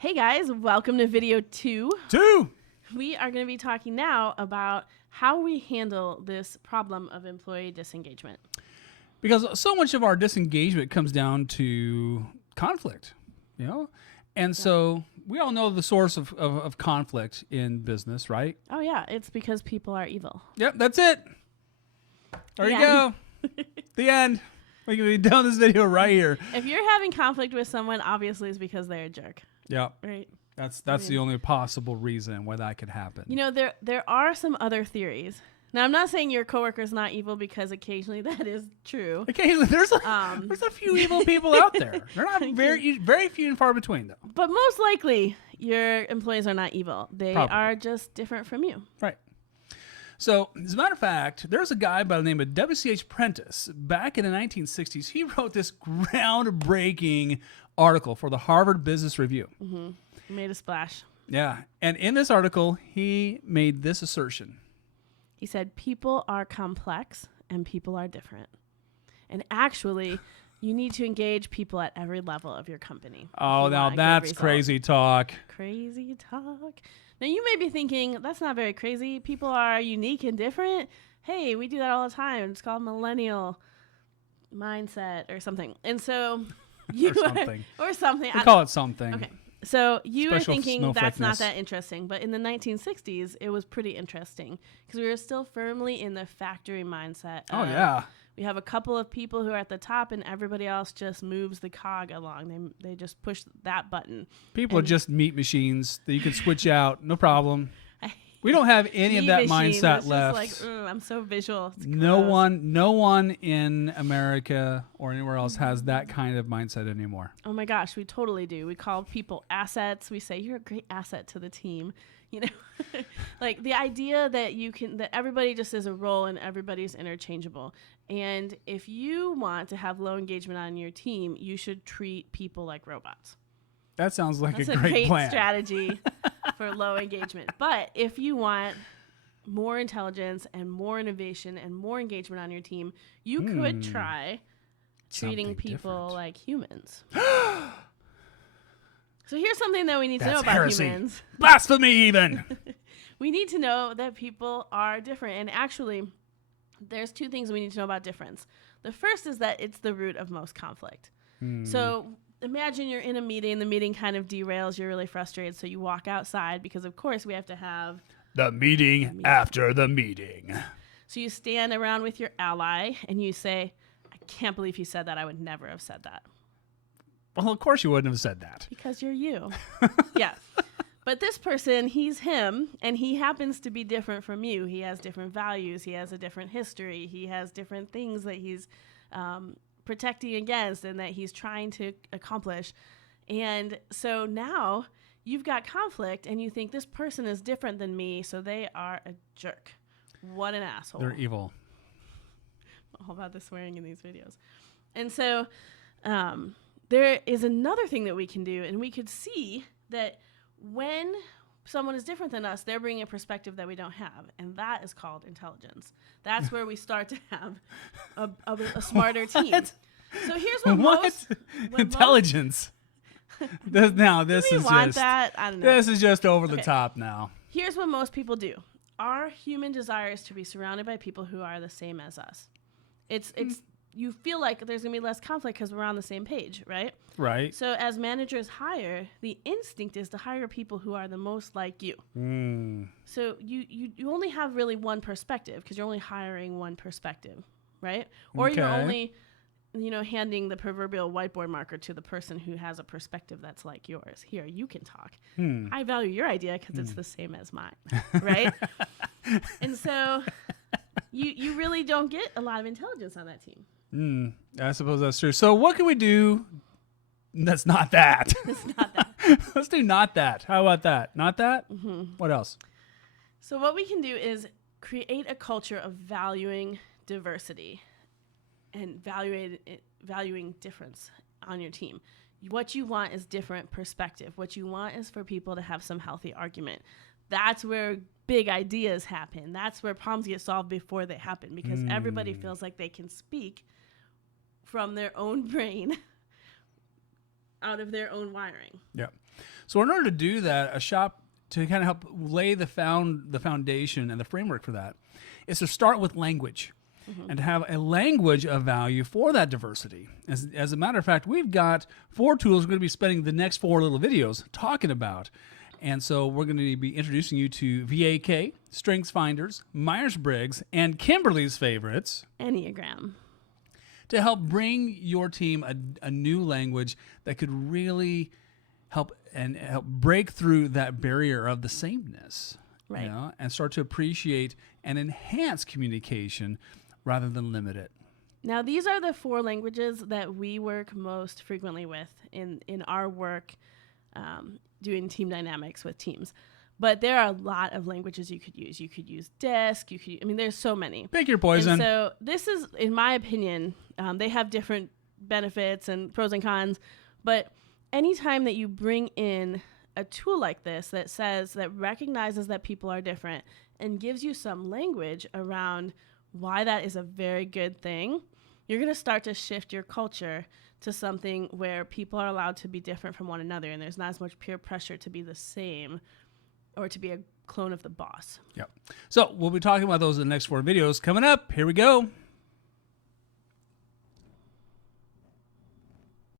Hey guys, welcome to video 2. We are going to be talking now about how we handle this problem of employee disengagement. Because so much of our disengagement comes down to conflict, And so we all know the source of conflict in business, right? Oh yeah, it's because people are evil. Yep, that's it. There you go. The end. We're going to be done this video right here. If you're having conflict with someone, obviously it's because they're a jerk. Yeah. Right. That's the only possible reason why that could happen. You know, there are some other theories. Now, I'm not saying your coworker's not evil because occasionally that is true. Occasionally, there's a few evil people out there. They're not very few and far between, though. But most likely, your employees are not evil. They are just different from you. Right. So, as a matter of fact, there's a guy by the name of W.C.H. Prentice. Back in the 1960s, he wrote this groundbreaking article for the Harvard Business Review. Mm-hmm. Made a splash. Yeah. And in this article, he made this assertion. He said, people are complex and people are different. And actually, you need to engage people at every level of your company. Oh, now that's crazy talk. Crazy talk. Now, you may be thinking, that's not very crazy. People are unique and different. Hey, we do that all the time. It's called millennial mindset or something. And so you or something. We call it something. Okay. So you were Special thinking that's not that interesting. But in the 1960s, it was pretty interesting because we were still firmly in the factory mindset. Oh, yeah. We have a couple of people who are at the top and everybody else just moves the cog along. They just push that button. People are just meat machines that you can switch out. No problem. We don't have any of that mindset left. Just like, I'm so visual. No one in America or anywhere else has that kind of mindset anymore. Oh my gosh, we totally do. We call people assets. We say you're a great asset to the team. You know, like the idea that that everybody just is a role and everybody's interchangeable. And if you want to have low engagement on your team, you should treat people like robots. That sounds like That's a great plan. Strategy for low engagement. But if you want more intelligence and more innovation and more engagement on your team, you could try treating people like humans. So here's something that we need to know about humans. Blasphemy, even. We need to know that people are different. And actually, there's two things we need to know about difference. The first is that it's the root of most conflict. So imagine you're in a meeting. The meeting kind of derails. You're really frustrated. So you walk outside because, of course, we have to have the meeting after the meeting. So you stand around with your ally and you say, I can't believe you said that. I would never have said that. Well, of course you wouldn't have said that. Because you're you. Yeah. But this person, he's him, and he happens to be different from you. He has different values. He has a different history. He has different things that he's protecting against and that he's trying to accomplish. And so now you've got conflict, and you think this person is different than me, so they are a jerk. What an asshole. They're evil. All about the swearing in these videos. And so there is another thing that we can do, and we could see that when someone is different than us, they're bringing a perspective that we don't have, and that is called intelligence. That's where we start to have a smarter team. So here's what intelligence. This is want that? I don't know. This is just over the top now. Here's what most people do. Our human desire is to be surrounded by people who are the same as us. It's you feel like there's going to be less conflict because we're on the same page, right? Right. So as managers hire, the instinct is to hire people who are the most like you. So you only have really one perspective because you're only hiring one perspective, right? Or you're only, handing the proverbial whiteboard marker to the person who has a perspective that's like yours. Here, you can talk. I value your idea because it's the same as mine, right? And so you really don't get a lot of intelligence on that team. I suppose that's true. So what can we do that's not that? It's not that. Let's do not that. How about that? Not that? What else? So what we can do is create a culture of valuing diversity and valuing difference on your team. What you want is different perspective. What you want is for people to have some healthy argument. That's where big ideas happen. That's where problems get solved before they happen because everybody feels like they can speak from their own brain out of their own wiring. Yeah. So in order to do that, a shop to kind of help lay the foundation and the framework for that is to start with language. And to have a language of value for that diversity. As a matter of fact, we've got 4 tools we're going to be spending the next 4 little videos talking about. And so we're going to be introducing you to VAK, Strengths Finders, Myers-Briggs, and Kimberly's favorites. Enneagram. To help bring your team a new language that could really help break through that barrier of the sameness. Right. You know, and start to appreciate and enhance communication rather than limit it. Now, these are the 4 languages that we work most frequently with in our work doing team dynamics with teams. But there are a lot of languages you could use. You could use DISC. There's so many. Pick your poison. And so this is, in my opinion, they have different benefits and pros and cons. But anytime that you bring in a tool like this that recognizes that people are different and gives you some language around why that is a very good thing, you're going to start to shift your culture to something where people are allowed to be different from one another, and there's not as much peer pressure to be the same or to be a clone of the boss. Yep. So we'll be talking about those in the next 4 videos coming up. Here we go.